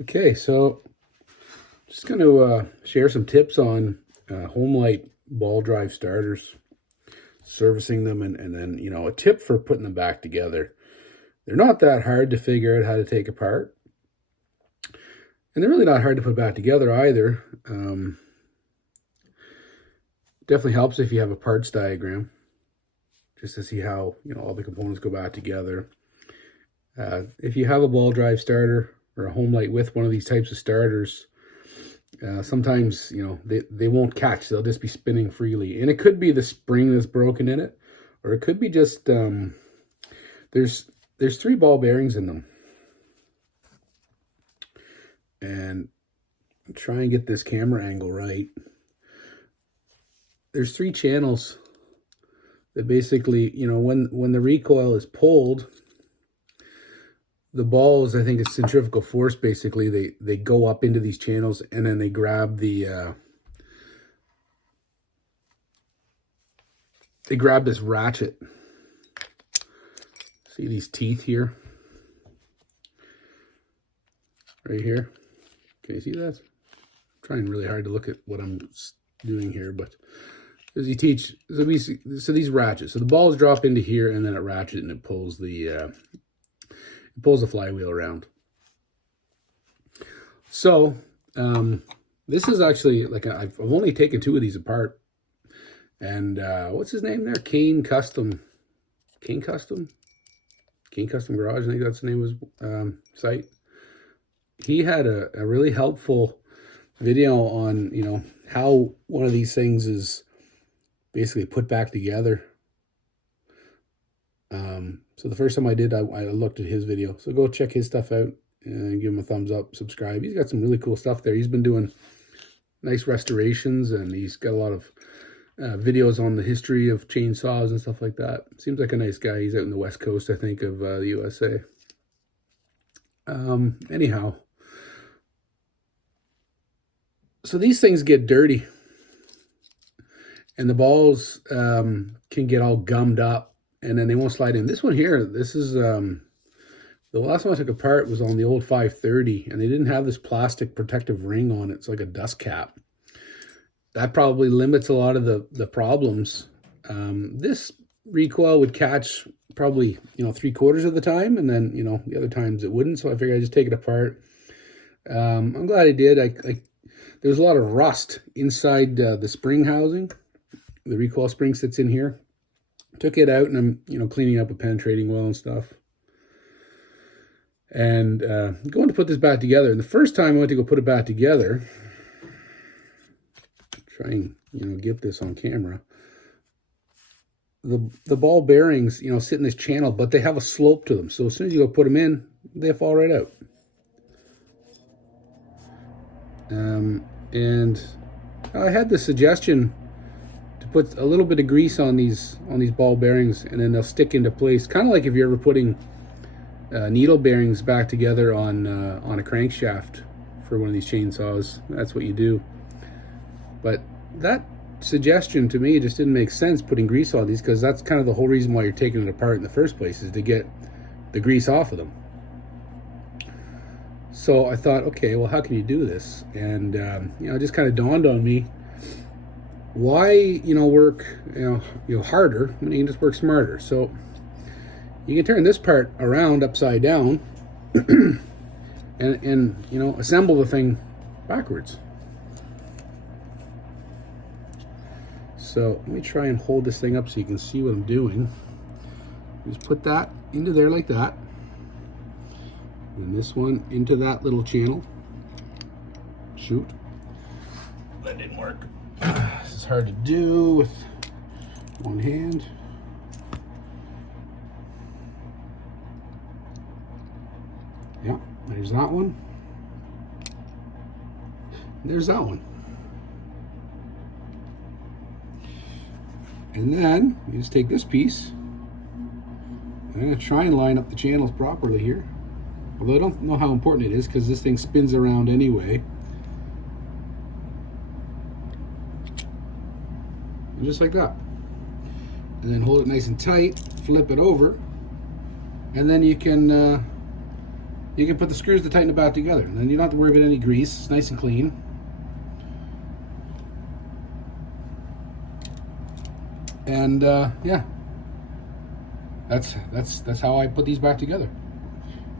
Okay, so just going to share some tips on Homelite ball drive starters, servicing them, and then, a tip for putting them back together. They're not that hard to figure out how to take apart, and they're really not hard to put back together either. Definitely helps if you have a parts diagram, just to see how, all the components go back together. If you have a ball drive starter or a Homelite with one of these types of starters, sometimes, they won't catch. They'll just be spinning freely. And it could be the spring that's broken in it, or it could be just, there's 3 ball bearings in them. And try and get this camera angle right. There's 3 channels that basically, when the recoil is pulled, the balls, I think it's centrifugal force, basically, they go up into these channels, and then they grab the they grab this ratchet. See these teeth here? Right here. Can you see that? I'm trying really hard to look at what I'm doing here, but as you teach, so these ratchets. So the balls drop into here, and then it ratchet, and it pulls the flywheel around. So this is actually like I've only taken 2 of these apart, and what's his name there? Kane Custom Garage, I think that's the name of his site. He had a really helpful video on how one of these things is basically put back together. So the first time I did, I looked at his video. So go check his stuff out and give him a thumbs up, subscribe. He's got some really cool stuff there. He's been doing nice restorations, and he's got a lot of videos on the history of chainsaws and stuff like that. Seems like a nice guy. He's out in the West Coast, I think, of the USA. Anyhow, so these things get dirty, and the balls can get all gummed up, and then they won't slide in. This one here, this is, the last one I took apart was on the old 530, and they didn't have this plastic protective ring on it. It's like a dust cap. That probably limits a lot of the problems. This recoil would catch probably, 3/4 of the time, and then, the other times it wouldn't, so I figured I'd just take it apart. I'm glad I did. There's a lot of rust inside the spring housing. The recoil spring sits in here. Took it out, and I'm, cleaning up with penetrating oil and stuff. And going to put this back together. And the first time I went to go put it back together, try and, get this on camera. The ball bearings, sit in this channel, but they have a slope to them. So as soon as you go put them in, they fall right out. And I had the suggestion to put a little bit of grease on these ball bearings, and then they'll stick into place. Kind of like if you're ever putting needle bearings back together on a crankshaft for one of these chainsaws. That's what you do. But that suggestion to me just didn't make sense, putting grease on these, because that's kind of the whole reason why you're taking it apart in the first place, is to get the grease off of them. So I thought, okay, well, how can you do this? And it just kind of dawned on me, why work harder when you can just work smarter. So you can turn this part around upside down and assemble the thing backwards. So let me try and hold this thing up so you can see what I'm doing. Just put that into there like that, and this one into that little channel. Shoot, that didn't work. This is hard to do with one hand. Yeah, there's that one. There's that one. And then you just take this piece. I'm going to try and line up the channels properly here. Although I don't know how important it is, because this thing spins around anyway. And just like that. And then hold it nice and tight, flip it over, and then you can you can put the screws to tighten it back together. And then you don't have to worry about any grease. It's nice and clean. And yeah, that's how I put these back together.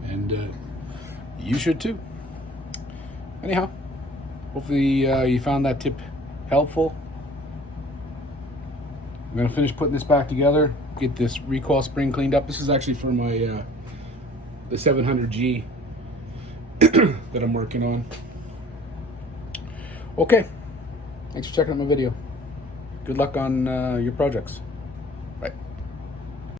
And you should too. Anyhow, hopefully you found that tip helpful. I'm gonna finish putting this back together, get this recoil spring cleaned up. This is actually for my the 700G that I'm working on. Okay, thanks for checking out my video. Good luck on your projects.